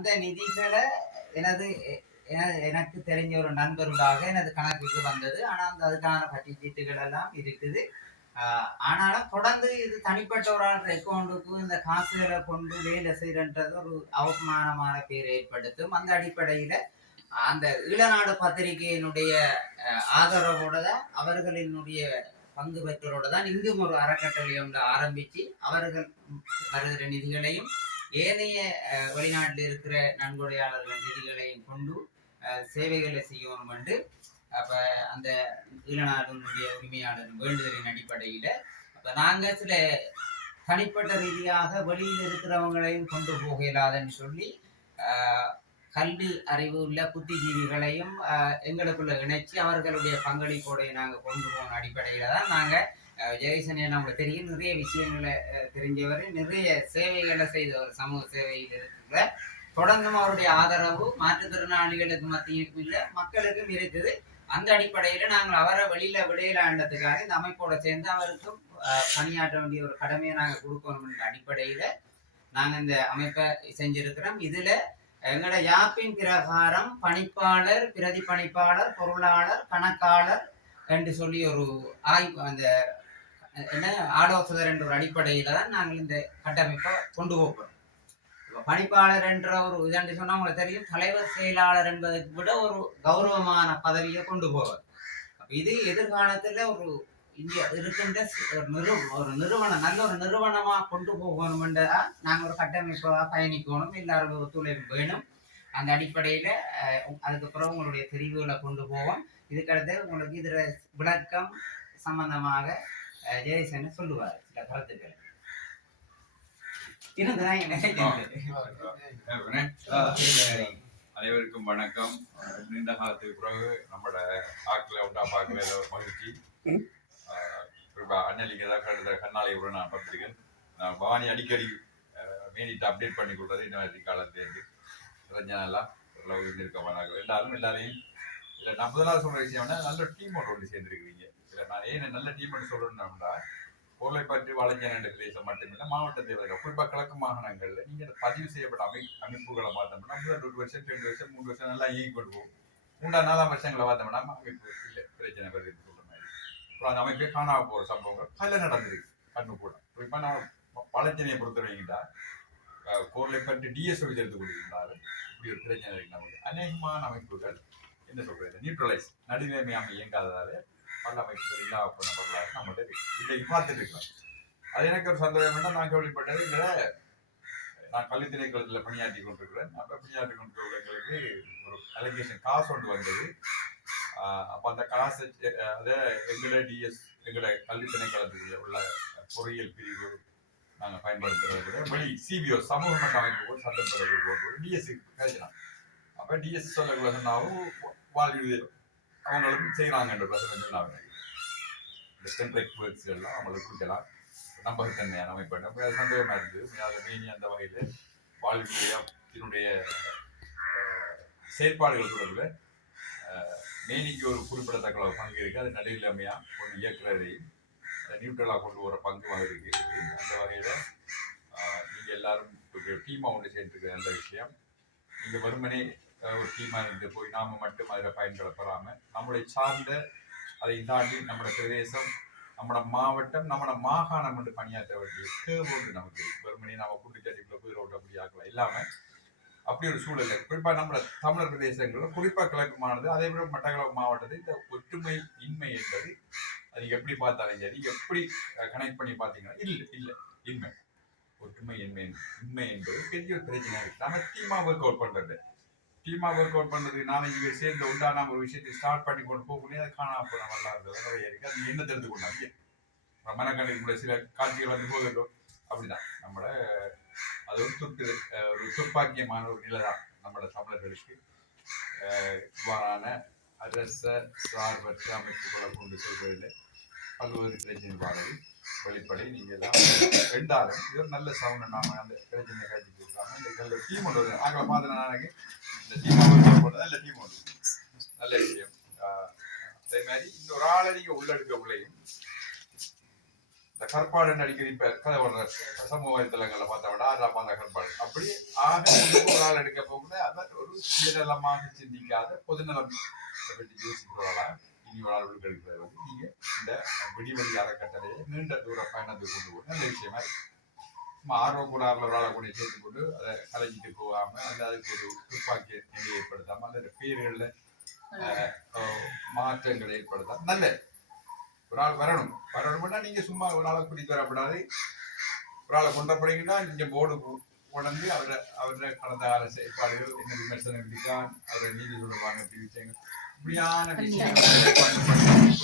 அந்த நிதிகளை எனது எனக்கு தெரிஞ்ச ஒரு நண்பர்களாக எனது கணக்குக்கு வந்தது. ஆனால் அதுக்கான பட்டி சீட்டுகள் எல்லாம் இருக்குது. ஆனாலும் தொடர்ந்து இது தனிப்பட்ட ஒரு அக்கௌண்ட்டுக்கு இந்த காசுகளை கொண்டு வேலை செய்யறன்றது ஒரு அவமானமான பேரை ஏற்படுத்தும். அந்த அடிப்படையில அந்த ஈழநாடு பத்திரிகையினுடைய ஆதரவோட தான் அவர்களினுடைய பங்கு பெற்றோரோட தான் இங்கும் ஒரு அறக்கட்டளை ஒன்று ஆரம்பித்து அவர்கள் வருகிற நிதிகளையும் ஏனைய வெளிநாட்டில் இருக்கிற நன்கொடையாளர்கள் நிதிகளையும் கொண்டு சேவைகளை செய்யணும் என்று அப்போ அந்த ஈழநாடுடைய உரிமையாளர் வேண்டுதலின் அடிப்படையில் அப்போ நாங்கள் சில தனிப்பட்ட ரீதியாக வெளியில் இருக்கிறவங்களையும் கொண்டு போக இயலாதுன்னு சொல்லி கல்வி அறிவு உள்ள புத்திஜீவிகளையும் எங்களுக்குள்ள இணைச்சி அவர்களுடைய பங்களிப்போடைய நாங்கள் கொண்டு போன அடிப்படையில் தான் நாங்கள் ஜெயசன் நமக்கு தெரியும், நிறைய விஷயங்களை தெரிஞ்சவர், நிறைய சேவைகளை செய்தவர், சமூக சேவையில் இருக்கிற தொடர்ந்தும் அவருடைய ஆதரவு மாற்றுத்திறனாளிகளுக்கு மத்தியும் இல்லை மக்களுக்கும் இருக்குது. அந்த அடிப்படையில் நாங்கள் அவரை விடையிலாண்டதுக்காக இந்த அமைப்போட சேர்ந்து அவருக்கும் பணியாற்ற வேண்டிய ஒரு கடமையை நாங்கள் கொடுக்கணும்ன்ற அடிப்படையில் நாங்கள் இந்த அமைப்பை செஞ்சிருக்கிறோம். இதில் எங்களோட யாப்பின் பிரகாரம் பணிப்பாளர், பிரதி பணிப்பாளர், பொருளாளர், கணக்காளர் என்று சொல்லி ஒரு ஆய்வு அந்த என்ன ஆலோசகர் என்ற ஒரு அடிப்படையில் தான் நாங்கள் இந்த கட்டமைப்பை கொண்டு போகிறோம். இப்போ பணிப்பாளர் என்ற ஒரு இதன்று சொன்னால் உங்களுக்கு தெரியும், தலைவர் செயலாளர் என்பதை விட ஒரு கௌரவமான பதவியை கொண்டு போவார். அப்போ இது எதிர்காலத்தில் ஒரு இங்கே இருக்கின்ற ஒரு நிறுவனம் நல்ல ஒரு நிறுவனமாக கொண்டு போகணும்ன்றா நாங்கள் ஒரு கட்டமைப்பாக பயணிக்கணும், எல்லாரும் ஒத்துழைப்பு வேணும். அந்த அடிப்படையில் அதுக்கப்புறம் உங்களுடைய தெரிவுகளை கொண்டு போவோம். இதுக்கடுத்து உங்களுக்கு இதில் விளக்கம் சம்பந்தமாக ஜெயசன் சொல்லுவார் சில கருத்துக்களை. அனைவருக்கும் வணக்கம். நீண்ட காலத்துக்கு பிறகு நம்மளோட ஆக்கில் உண்டா பார்க்கல மகிழ்ச்சி. அண்ணலிக்கு ஏதாவது கண்ணாலை கூட நான் பார்த்துருக்கேன். நான் பவானி அடிக்கடி மேனிட்டு அப்டேட் பண்ணி கொடுத்தது இந்த மாதிரி காலத்துலேருந்து ரஞ்சனெல்லாம் இருக்க எல்லாரையும் இல்லை. நான் முதலாவது சொல்கிற விஷயம்னா நல்ல டீமோட ஒன்று சேர்ந்துருக்கிறீங்க. இல்லை நான் ஏன் நல்ல டீம்னு சொல்லணும்னா பொருளை பற்றி வளைஞ்ச ரெண்டு பிரதேசம் மட்டுமில்லை, மாவட்டத்தை குறிப்பாக கிழக்கு மாகாணங்களில் நீங்கள் பதிவு செய்யப்பட்ட அமைப்புகளை பார்த்தோம்னா முதல் 1 வருஷம் 2 வருஷம் 3 வருஷம் நல்லா இயங்கி கொண்டு போகும். 3ஆம் 4ஆம் வருஷங்களை பார்த்தோம்னா அமைப்பு இல்லை, பிரச்சனை வருது சொல்கிற மாதிரி. அப்புறம் அந்த அமைப்பே காணாம போகிற சம்பவங்கள் பல நடந்திருக்கு கண்ணு கூட. குறிப்பாக நான் வளர்ச்சியை பொறுத்த வைக்கிட்டா பொருளை பற்றி டிஎஸ் எடுத்து கொடுத்திருந்தாலும் இப்படி ஒரு பிரச்சனை இருக்கு. நமக்கு அநேகமான அமைப்புகள் என்ன சொல்றது நியூட்ரலைஸ் நடுநிலைமையாக இயங்காததால பல அமைப்புகள் இல்லாம போன பொருளாக நம்மகிட்ட இதை பார்த்துட்டு இருக்கலாம். அது எனக்கு ஒரு சந்தேகம் வேண்டாம். நான் கேள்விப்பட்டது இல்லை, நான் கல்வி திணைக்களத்தில் பணியாற்றி கொண்டிருக்கிறேன். அப்போ பணியாற்றி கொண்டிருக்கிறவங்களுக்கு ஒரு அலிகேஷன் காசு ஒன்று வந்தது. அப்போ அந்த காசை அதை எங்களோட டிஎஸ் எங்களோட கல்வி திணைக்களத்துக்குள்ள உள்ள பொறியியல் பிரிவு நாங்கள் பயன்படுத்துறத வெளி சிபிஓ சமூக மட்ட அமைப்பு கூட சட்டம் போட்டு டிஎஸ்சி கிடைச்சினாங்க. அப்போ டிஎஸ் சொல்லக்குள்ள சொன்னாலும் வாழ்வு அவங்களுக்கும் செய்கிறாங்கன்ற பிரச்சனை சொன்னாங்க. வெஸ்டர்ன் எல்லாம் அவங்களுக்கு கொடுக்கலாம் நம்பகத்தன்மையான அமைப்பு. அப்போ அது சந்தேகமாக இருக்குது. அதை மீனி அந்த வகையில் வாழ்வியத்தினுடைய செயற்பாடுகள் தொடர்பில் மேனிக்கு ஒரு குறிப்பிடத்தக்க பங்கு இருக்குது. அது நடுநிலைமையாக கொண்டு இயக்குறதையும் நியூட்ரலாக கொண்டு வர பங்குமாக இருக்குது. அந்த வகையில் நீங்கள் எல்லாரும் டீமாக ஒன்று சேர்ந்துருக்கிற அந்த விஷயம் நீங்கள் வெறுமனே ஒரு டீமாக இருந்து போய் நாம் மட்டும் அதில் பயன்பட பெறாமல் நம்மளை சார்ந்த அதை தாண்டி நம்மளோட பிரதேசம், நம்மளோட மாவட்டம், நம்மளோட மாகாணம் என்று பணியாற்ற வேண்டிய தேவை ஒன்று நமக்கு வெறுமனே நம்ம குட்டிச்சட்டிக்குள்ள போய் ரோட்டு அப்படி ஆக்கலாம் இல்லாமல் அப்படி ஒரு சூழல். குறிப்பாக நம்மளோட தமிழர் பிரதேசங்களில் குறிப்பாக கிழக்குமானது அதே போல மட்டக்களப்பு மாவட்டத்தில் இந்த ஒற்றுமை இன்மை என்பது அது எப்படி பார்த்தாலும் சரி, எப்படி கனெக்ட் பண்ணி பார்த்தீங்கன்னா இல்லை இன்மை ஒற்றுமை இன்மை என்பது பெரிய ஒரு பிரச்சனை இருக்குது. நம்ம டீமாக ஒர்க் அவுட் பண்ணுறது 4-5 பேர் சேர்ந்து உண்டான ஒரு விஷயத்தை ஸ்டார்ட் பண்ணி கொண்டு போக முடியாது. அது காணாம போன நல்லா இருந்தது நிறைய இருக்குது. அது என்ன தெரிந்து கொண்டாங்க மனக்கண்ணுக்குள்ள சில காட்சிகள் வந்து போகட்டும். அப்படிதான் நம்மளோட அது ஒரு துப்பாக்கியமான ஒரு நிலை தான் நம்மளோட தமிழர்களுக்கு. இவ்வாறான அரச சார்பற்ற அமைப்புகளை கொண்டு சொல்வதில்லை பல்வேறு பிரச்சனை பாடல் வெளிப்படை நீங்கள் எல்லாம் ரெண்டாலும் இது ஒரு நல்ல சவுண்ட். நாம அந்த பிரச்சனை காட்சி கொடுக்காம இந்த நல்ல டீம் ஒன்று வருது ஆக்களை பார்த்து நாளைக்கு இந்த டீம் போடுறது நல்ல டீம் ஒன்று நல்ல விஷயம். அதே மாதிரி இன்னொரு ஆளை நீங்கள் உள்ளெடுக்க உள்ளையும் இந்த கற்பாடு அடிக்கடி இப்ப கதை வர்ற சமூக வலைத்தளங்கள்ல பார்த்தா விட ஆறாம் மாத கற்பாடு அப்படி ஆக ஒரு ஆள் எடுக்க போகுது அவர் ஒரு சுயநலமாக சிந்திக்காத பொதுநலம் பற்றி யோசிக்கிறவர்களா இனி ஒரு ஆள் எடுக்கிறது வந்து நீங்க இந்த விடிவெளி அறக்கட்டளையை நீண்ட தூர பயணத்துக்கு கொண்டு போய் நல்ல விஷயமா இருக்கு. ஆர்வக்கூடாத ஒரு ஆளை கூட சேர்த்து கொண்டு அதை கலைஞ்சிட்டு போகாம அந்த அதுக்கு ஒரு துப்பாக்கி நிலை ஏற்படுத்தாம அந்த பேர்கள்ல மாற்றங்களை ஏற்படுத்தாம நல்ல ஒரு ஆள் வரணும்னா நீங்க சும்மா ஒரு ஆளை கூட்டிட்டு வரக்கூடாது. ஒரு ஆளை கொண்ட போறீங்கன்னா நீங்க போர்டு உடனே அவரை கடந்த கால செயற்பாடுகள் என்ன விமர்சனம் இருக்கான் அவரை நீதி சொல்லுவாங்க இப்படி விஷயங்கள் இப்படியான விஷயங்கள்